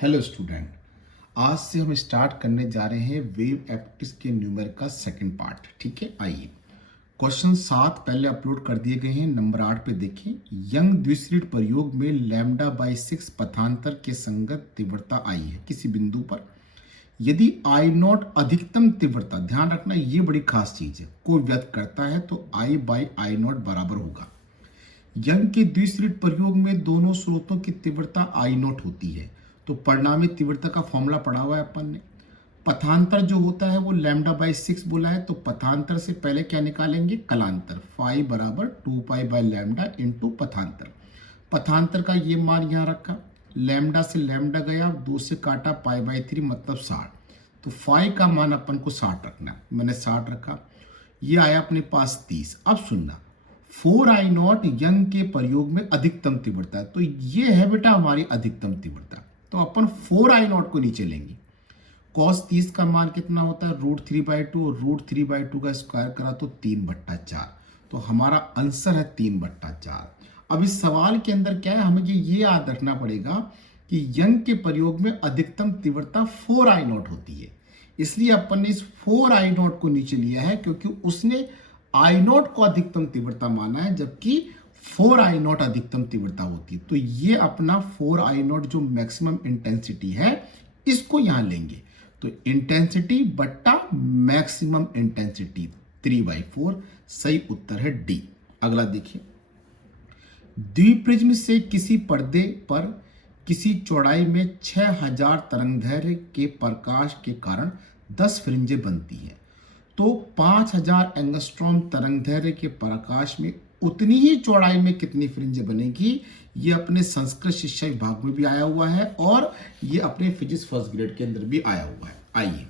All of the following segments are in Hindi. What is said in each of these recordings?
हेलो स्टूडेंट, आज से हम स्टार्ट करने जा रहे हैं वेव एप्टिक्स के न्यूमेर का सेकंड पार्ट। ठीक है, आइए क्वेश्चन 7 पहले अपलोड कर दिए गए हैं। नंबर 8 पे देखें, यंग द्विस्लिट प्रयोग में λ/6 पथांतर के संगत तीव्रता आई है किसी बिंदु पर। यदि I0 अधिकतम तीव्रता, ध्यान रखना ये बड़ी खास चीज है, को व्यक्त करता है तो I/I0 बराबर होगा। यंग के द्विस्लिट प्रयोग में दोनों स्रोतों की तीव्रता I0 होती है, तो परिणामी तीव्रता का फॉर्मूला पढ़ा हुआ है अपन ने। पथांतर जो होता है वो λ/6 बोला है, तो पथांतर से पहले क्या निकालेंगे, कलांतर। फाई बराबर 2π/λ इंटू पथांतर। पथांतर का ये मान यहाँ रखा, लैम्डा से लैम्डा गया, 2 से काटा π/3 मतलब 60, तो फाई का मान अपन को 60 रखना है। मैंने 60 रखा, ये आया अपने पास 30। अब सुनना, 4I0 यंग के प्रयोग में अधिकतम तीव्रता है, तो ये है बेटा हमारी अधिकतम तीव्रता। तो अपन 4I0 को नीचे लेंगे। cos 30 का मान कितना होता है, √3/2, और √3/2 का स्क्वायर करा तो 3/4, तो हमारा आंसर है 3/4। अब इस सवाल के अंदर क्या है, हमें ये याद रखना पड़ेगा कि यंग के प्रयोग में अधिकतम तीव्रता 4I0 होती है, इसलिए अपन ने इस 4I0 को नीचे लिया है क्योंकि उसने I0 को अधिकतम तीव्रता माना है, जबकि 4I0 अधिकतम तीव्रता होती है। तो ये अपना 4I0 जो मैक्सिमम इंटेंसिटी है, इसको यहां लेंगे, तो इंटेंसिटी बट्टा मैक्सिमम इंटेंसिटी 3/4, सही उत्तर है डी। अगला देखिए, द्विप्रिज्म से किसी पर्दे पर किसी चौड़ाई में 6000 तरंगदैर्घ्य के प्रकाश के कारण 10 फ्रिंजें बनती हैं, तो 5000 एंगस्ट्रॉम तरंगदैर्घ्य के प्रकाश में उतनी ही चौड़ाई में कितनी फ्रिंजें बनेगी। ये अपने संस्कृत शिक्षा विभाग में भी आया हुआ है और ये अपने फिजिक्स फर्स्ट ग्रेड के अंदर भी आया हुआ है। आइए,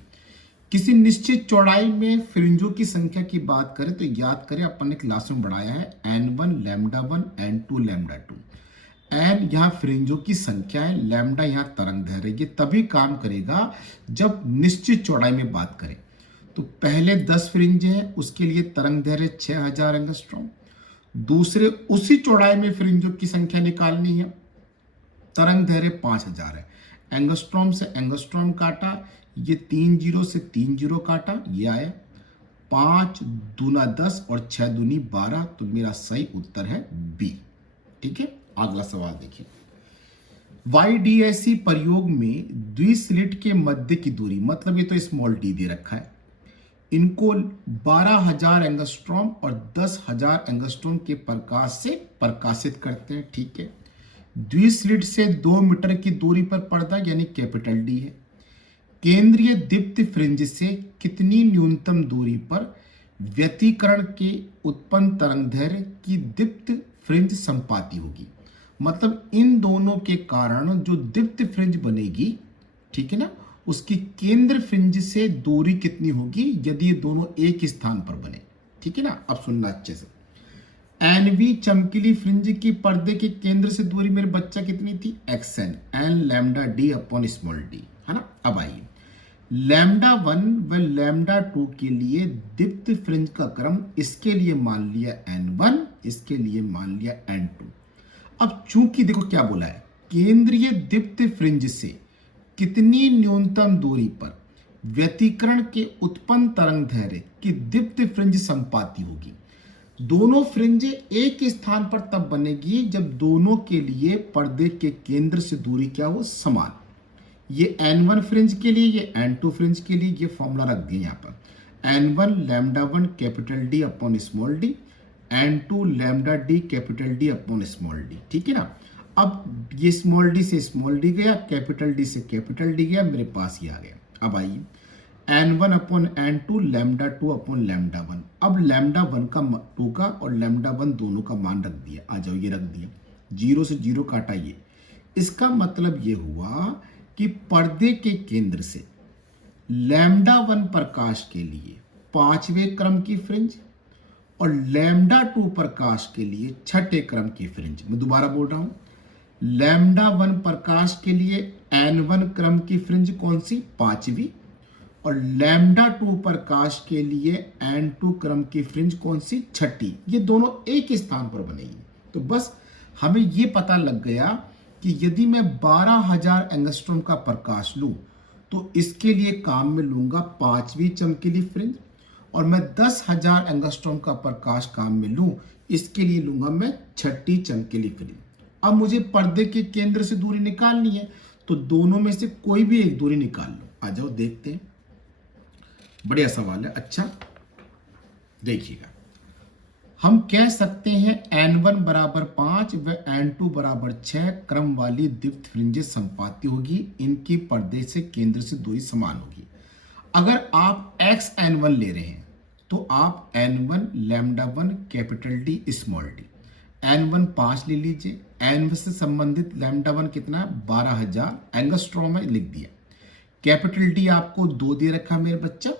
किसी निश्चित चौड़ाई में फ्रिंजों की संख्या की बात करें तो याद करें अपन ने क्लास में बढ़ाया है n1 λ1 n2 λ2। एन यहाँ फ्रिंजों की संख्या है, लैम्डा यहाँ तरंगदैर्घ्य, ये तभी काम करेगा जब निश्चित चौड़ाई में बात करें। तो पहले 10 फ्रिंज है, उसके लिए तरंगदैर्घ्य 6000 एंगस्ट्रॉम। दूसरे उसी चौड़ाई में फ्रिंजों की संख्या निकालनी है, तरंगदैर्घ्य 5000 है। एंगस्ट्रॉम से एंगस्ट्रॉम काटा, ये 3 जीरो से 3 जीरो काटा, ये आया 5 दूना 10 और 6 दूनी 12, तो मेरा सही उत्तर है बी। ठीक है, अगला सवाल देखिए, YDSC प्रयोग में द्विस्लिट के मध्य की दूरी, मतलब ये तो स्मॉल डी दे रखा है, इनको 12000 एंगस्ट्रॉम और 10000 एंगस्ट्रॉम के प्रकाश से प्रकाशित करते हैं। ठीक है, द्विस्लिट से 2 मीटर की दूरी पर पर्दा यानी कैपिटल डी है। केंद्रीय दीप्त फ्रिंज से कितनी न्यूनतम दूरी पर व्यतिकरण के उत्पन्न तरंगदैर्घ्य की दीप्त फ्रिंज संपाती होगी, मतलब इन दोनों के कारण जो दीप्त फ्रिंज बनेगी, ठीक है ना, उसकी केंद्र फ्रिंज से दूरी कितनी होगी यदि ये दोनों एक स्थान पर बने। ठीक है ना, अब सुनना अच्छे से। एनवी चमकीली फ्रिंज की पर्दे के केंद्र से दूरी मेरे बच्चा कितनी थी, xn, n λd upon small D, है ना। अब आइए, λ1 व λ2 के लिए दीप्त फ्रिंज का क्रम, इसके लिए मान लिया n1, इसके लिए मान लिया n2। अब चूंकि देखो क्या बोला है, केंद्रीय दीप्त फ्रिंज से कितनी न्यूनतम दूरी पर व्यतिकरण के उत्पन्न तरंगदैर्घ्य की दीप्त फ्रिंज संपाती होगी। दोनों फ्रिंज एक स्थान पर तब बनेगी जब दोनों के लिए पर्दे के केंद्र से दूरी क्या हो, समान। ये n1 फ्रिंज के लिए, ये n2 फ्रिंज के लिए, ये फॉर्मूला रख दिया यहाँ पर, n1 λ1 capital D upon small D, n2 λd capital D upon small D. ठीक है ना। अब ये स्मॉल डी से स्मॉल डी गया, कैपिटल डी से कैपिटल डी गया, मेरे पास ये आ गया। अब आइए, n1 अपॉन n2 λ2 अपॉन λ1। अब λ1 का 2 का और λ1 दोनों का मान रख दिया, आ जाओ ये रख दिया, 0 से 0 काटा, ये इसका मतलब ये हुआ कि पर्दे के केंद्र से λ1 प्रकाश के लिए 5वें क्रम की फ्रिंज और λ2 प्रकाश के लिए 6ठे क्रम की फ्रिंज। मैं दोबारा बोल रहा हूं, λ1 प्रकाश के लिए n1 क्रम की फ्रिंज कौन सी, 5वीं, और λ2 प्रकाश के लिए n2 क्रम की फ्रिंज कौन सी, 6ठी। ये दोनों एक स्थान पर बनेगी। तो बस हमें ये पता लग गया कि यदि मैं 12,000 एंगस्ट्रॉम का प्रकाश लूं तो इसके लिए काम में लूंगा 5वीं चमकीली फ्रिंज, और मैं 10,000 एंगस्ट्रॉम का प्रकाश काम में लूं इसके लिए लूंगा मैं 6ठी चमकीली फ्रिंज। अब मुझे पर्दे के केंद्र से दूरी निकालनी है, तो दोनों में से कोई भी एक दूरी निकाल लो। आ जाओ देखते हैं, बढ़िया सवाल है। अच्छा देखिएगा, हम कह सकते हैं n1 बराबर 5 व n2 बराबर 6 क्रम वाली दीप्त फ्रिंजेस संपाती होगी, इनकी पर्दे से केंद्र से दूरी समान होगी। अगर आप xn1 ले रहे हैं तो आप n1 lambda 1 capital D small D, n1 5 ले लीजिए, n1 से संबंधित लैम्डा 1 कितना है 12,000 एंगस्ट्रॉम है, लिख दिया। कैपिटल डी आपको 2 दे रखा मेरे बच्चा,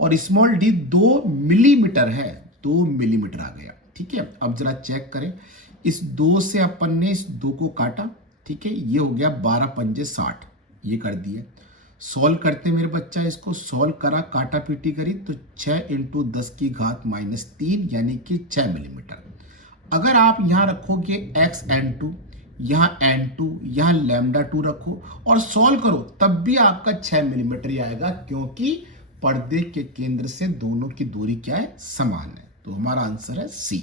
और स्मॉल डी 2 मिलीमीटर है, 2 मिलीमीटर आ गया। ठीक है, अब जरा चेक करें, इस 2 से अपन ने इस 2 को काटा, ठीक है, ये हो गया 12 पंजे 60, ये कर दिया। सॉल्व करते मेरे बच्चा, इसको सॉल्व करा, काटा पीटी करी तो 6 इंटू 10 की घात -3 यानी कि 6 मिलीमीटर। अगर आप यहाँ रखोगे xn2, यहाँ n2, यहाँ लैम्डा 2 रखो और सॉल्व करो, तब भी आपका 6 मिलीमीटर ही आएगा, क्योंकि पर्दे के केंद्र से दोनों की दूरी क्या है, समान है। तो हमारा आंसर है सी।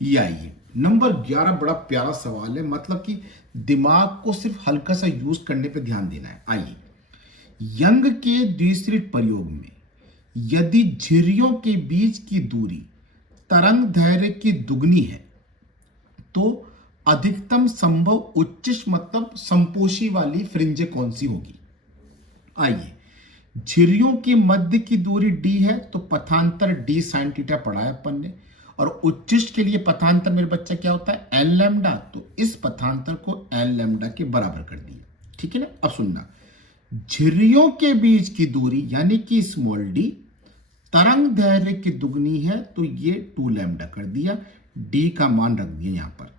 ये आइए नंबर 11, बड़ा प्यारा सवाल है, मतलब कि दिमाग को सिर्फ हल्का सा यूज करने पे ध्यान देना है। आइए, यंग के द्विस्लिट प्रयोग में यदि झिर्रियों के बीच की दूरी तरंग दैर्घ्य की दुगनी है तो अधिकतम संभव उच्चिष्ट मतलब संपोषी वाली फ्रिंजे कौन सी होगी। आइए, झिर्रियों की मध्य की दूरी d है तो पथांतर d sin थीटा पढ़ा है अपन ने, और उच्चिष्ट के लिए पथांतर मेरे बच्चा क्या होता है n लैम्डा, तो इस पथांतर को n लैम्डा के बराबर कर दिया। ठीक है ना। अब सुनना, झिर्रियों के बीच की दूरी यानी कि स्मॉल d तरंग दैर्घ्य की दुगनी है तो ये 2 लैम्डा कर दिया, d का मान रख दिया यहां पर,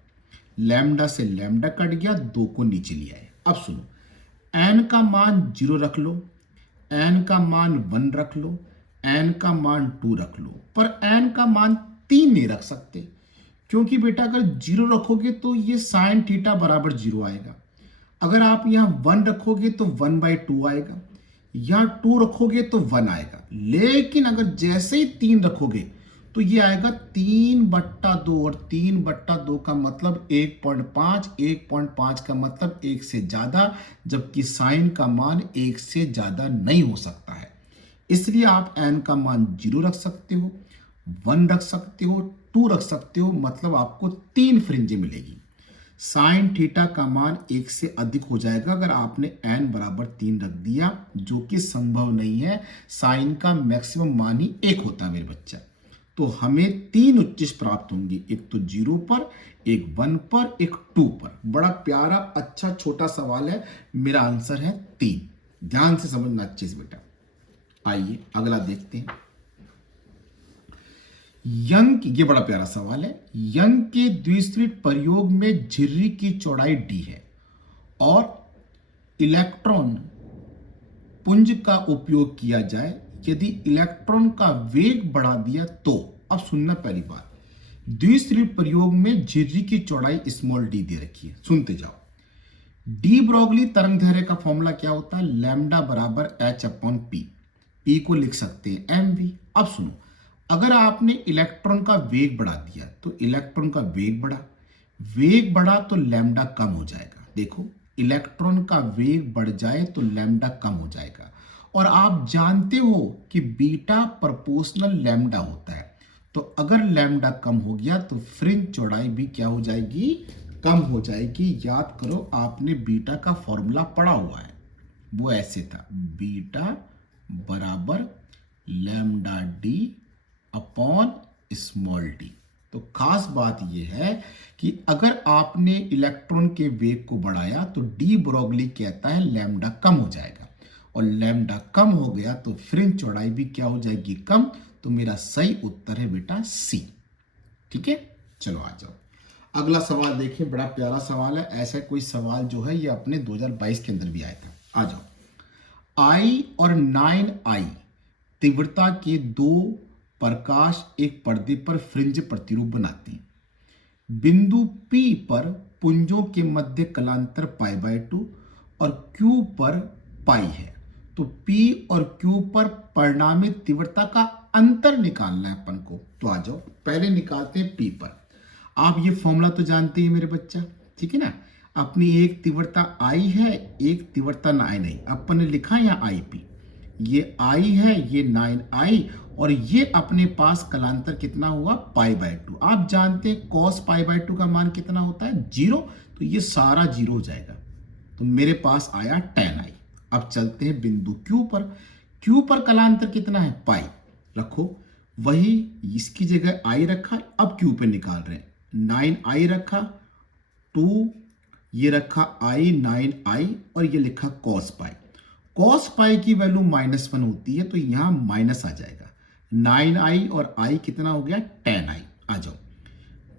लैम्डा से लैम्डा कट गया, 2 को नीचे लिया है। अब सुनो, n का मान 0 रख लो, n का मान 1 रख लो, n का मान 2 रख लो, पर n का मान 3 नहीं रख सकते, क्योंकि बेटा अगर 0 रखोगे तो ये साइन थीटा बराबर 0 आएगा। अगर आप यहाँ 1 रखोगे तो 1/2 आएगा, यहाँ 2 रखोगे तो 1 आएगा, लेकिन अगर जैसे ही 3 रखोगे तो ये आएगा 3/2, और 3/2 का मतलब 1.5, 1.5 का मतलब 1 से ज्यादा, जबकि साइन का मान 1 से ज्यादा नहीं हो सकता है। इसलिए आप n का मान 0 रख सकते हो, 1 रख सकते हो, 2 रख सकते हो, मतलब आपको 3 फ्रिंजें मिलेगी। साइन थीटा का मान 1 से अधिक हो जाएगा अगर आपने n बराबर 3 रख दिया, जो कि संभव नहीं है, साइन का मैक्सिमम मान ही 1 होता है मेरे बच्चा। तो हमें 3 उच्चिष्ट प्राप्त होंगे, एक तो 0 पर, एक 1 पर, एक 2 पर। बड़ा प्यारा अच्छा छोटा सवाल है, मेरा आंसर है 3। ध्यान से समझना अच्छे से बेटा। आइए अगला देखते हैं। यंग, ये बड़ा प्यारा सवाल है, यंग के द्विस्लिट प्रयोग में झिर्री की चौड़ाई d है और इलेक्ट्रॉन पुंज का उपयोग किया जाए, यदि इलेक्ट्रॉन का वेग बढ़ा दिया तो। अब सुनना पहली बात, द्विस्लिट प्रयोग में झिर्री की चौड़ाई स्मॉल d दे रखी है, सुनते जाओ। डी ब्रोगली तरंग दैर्घ्य का फॉर्मूला क्या होता है, लैम्डा बराबर h/p, p को लिख सकते हैं mv। अब सुनो, अगर आपने इलेक्ट्रॉन का वेग बढ़ा दिया तो इलेक्ट्रॉन का वेग बढ़ा तो लैम्डा कम हो जाएगा। देखो, इलेक्ट्रॉन का वेग बढ़ जाए तो लैम्डा कम हो जाएगा, और आप जानते हो कि बीटा प्रोपोर्शनल लैम्डा होता है, तो अगर लैम्डा कम हो गया तो फ्रिंज चौड़ाई भी क्या हो जाएगी, कम हो जाएगी। याद करो, आपने बीटा का फॉर्मूला पढ़ा हुआ है, वो ऐसे था, बीटा बराबर lambda D upon small D. तो खास बात यह है कि अगर आपने इलेक्ट्रॉन के वेग को बढ़ाया तो डी ब्रोगली कहता है लैम्डा कम हो जाएगा, और लैम्डा कम हो गया तो फ्रिंज चौड़ाई भी क्या हो जाएगी, कम। तो मेरा सही उत्तर है बेटा सी। ठीक है, चलो आ जाओ अगला सवाल देखिए, बड़ा प्यारा सवाल है। ऐसा कोई सवाल जो है ये अपने 2022 के अंदर भी आया था। आ जाओ। I और 9I तीव्रता के 2 प्रकाश एक पर्दे पर फ्रिंज प्रतिरूप बनाते हैं। बिंदु P पर पुंजों के मध्य कलांतर π/2 और Q पर पाई है। तो P और Q पर परिणामित तीव्रता का अंतर निकालना है अपन को। तो आ जाओ पहले निकालते हैं P पर। आप ये फॉर्मूला तो जानते हैं मेरे बच्चा, ठीक है ना। अपनी एक तीव्रता I है, एक तीव्रता 9I। अपन ने लिखा है यहाँ IP, ये I है, ये 9I, और ये अपने पास कलांतर कितना हुआ π/2। आप जानते हैं cos π/2 का मान कितना होता है 0, तो ये सारा 0 हो जाएगा। तो मेरे पास आया tan I। अब चलते हैं बिंदु Q पर। Q पर कलांतर कितना है पाई, रखो वही, इसकी जगह I रखा, अब Q पे निकाल रहे हैं। 9I रखा, 2 ये रखा I 9I, और ये लिखा cos पाई। cos पाई की वैल्यू -1 होती है, तो यहां माइनस आ जाएगा। 9I और I कितना हो गया tan I। आ जाओ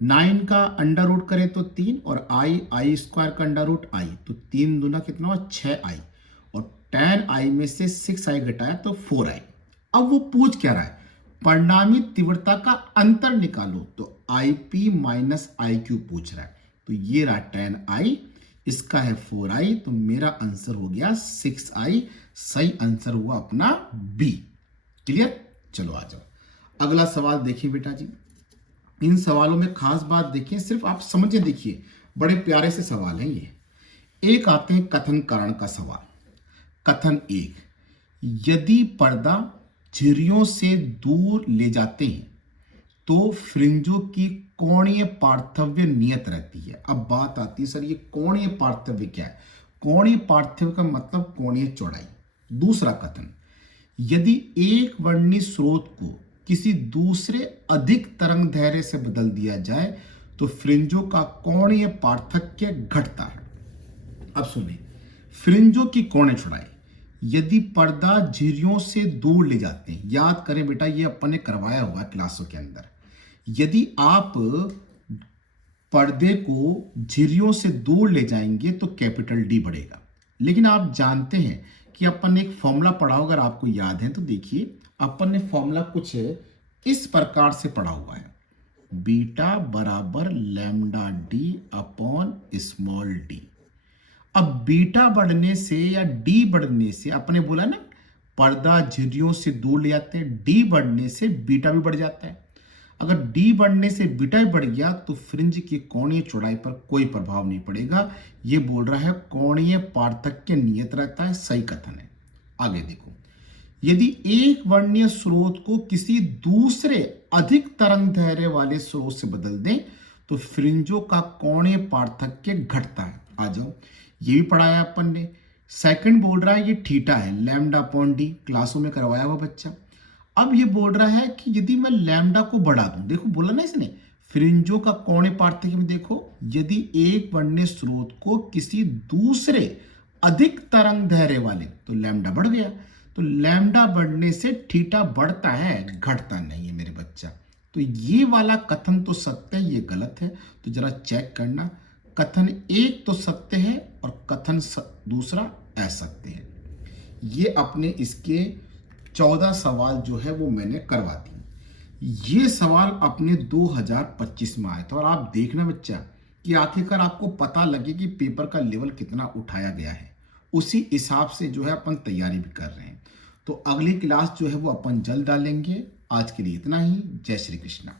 9 का अंडर रूट करें तो 3, और I स्क्वायर का अंडर रूट I, तो 3 दूना कितना हुआ 6I, और tan I में से 6I घटाया तो 4I। अब वो पूछ क्या रहा है, परिणामित तीव्रता का अंतर निकालो, तो IP माइनस IQ पूछ रहा है। तो ये रहा tan I, इसका है 4I, तो मेरा आंसर हो गया 6I। सही आंसर हुआ अपना B। क्लियर। चलो आ जाओ अगला सवाल देखिए बेटा जी। इन सवालों में खास बात देखिए, सिर्फ आप समझे, देखिए बड़े प्यारे से सवाल हैं ये। एक आते हैं कथन कारण का सवाल। कथन 1, यदि पर्दा झिर्रियों से दूर ले जाते हैं तो फ्रिंजों की कोणीय पार्थक्य नियत रहती है। अब बात आती है सर ये कोणीय पार्थक्य क्या है। कोणीय पार्थक्य का मतलब कोणीय चौड़ाई। दूसरा कथन, यदि एक वर्णीय स्रोत को किसी दूसरे अधिक तरंग दैर्ध्य से बदल दिया जाए तो फ्रिंजों का कोणीय पार्थक्य घटता है। अब सुने, फ्रिंजों की कोणीय चौड़ाई, यदि पर्दा झिर्रियों से दूर ले जाते हैं, याद करें बेटा ये अपन ने करवाया हुआ क्लासों के अंदर, यदि आप पर्दे को झिर्रियों से दूर ले जाएंगे तो कैपिटल D बढ़ेगा। लेकिन आप जानते हैं कि अपन ने एक फॉर्मूला पढ़ा, अगर आपको याद है तो देखिए, अपन ने फॉर्मूला कुछ इस प्रकार से पढ़ा हुआ है, बीटा बराबर lambda D upon small D. अब बीटा बढ़ने से या डी बढ़ने से, अपने बोला ना पर्दा झिर्रियों से दूर ले जाते हैं, डी बढ़ने से बीटा भी बढ़ जाता है। अगर डी बढ़ने से बीटा भी बढ़ गया तो फ्रिंज की कोणीय चौड़ाई पर कोई प्रभाव नहीं पड़ेगा। ये बोल रहा है कोणीय पार्थक्य नियत रहता है। सही कथन है। आगे देखो, यदि एक वर्णीय स्रोत को किसी दूसरे अधिक तरंग दैर्ध्य वाले स्रोत से बदल दें तो फ्रिंजों का कोणीय पार्थक्य घटता है। आ जाओ, ये भी पढ़ाया अपन ने। सेकंड बोल रहा है ये थीटा है, लैम्डा अपॉन डी, क्लासों में करवाया हुआ बच्चा। अब ये बोल रहा है कि यदि मैं लैम्डा को बढ़ा दूं, देखो बोला ना इसने फ्रिंजों का कोणीय पार्थक्य में, देखो यदि एक वर्णीय स्रोत को किसी दूसरे अधिक तरंग दैर्ध्य वाले, तो लैम्डा बढ़ गया, तो लैम्डा बढ़ने से थीटा बढ़ता है, घटता नहीं है मेरे बच्चा। तो ये वाला कथन तो सत्य है, ये गलत है। तो जरा चेक करना, कथन 1 तो सत्य है और कथन दूसरा असत्य है। ये अपने इसके 14 सवाल जो है वो मैंने करवा दी। ये सवाल अपने 2025 में आया था, और आप देखना बच्चा कि आखिरकार आपको पता लगे कि पेपर का लेवल कितना उठाया गया है। उसी हिसाब से जो है अपन तैयारी भी कर रहे हैं। तो अगली क्लास जो है वो अपन जल्द डालेंगे। आज के लिए इतना ही। जय श्री कृष्णा।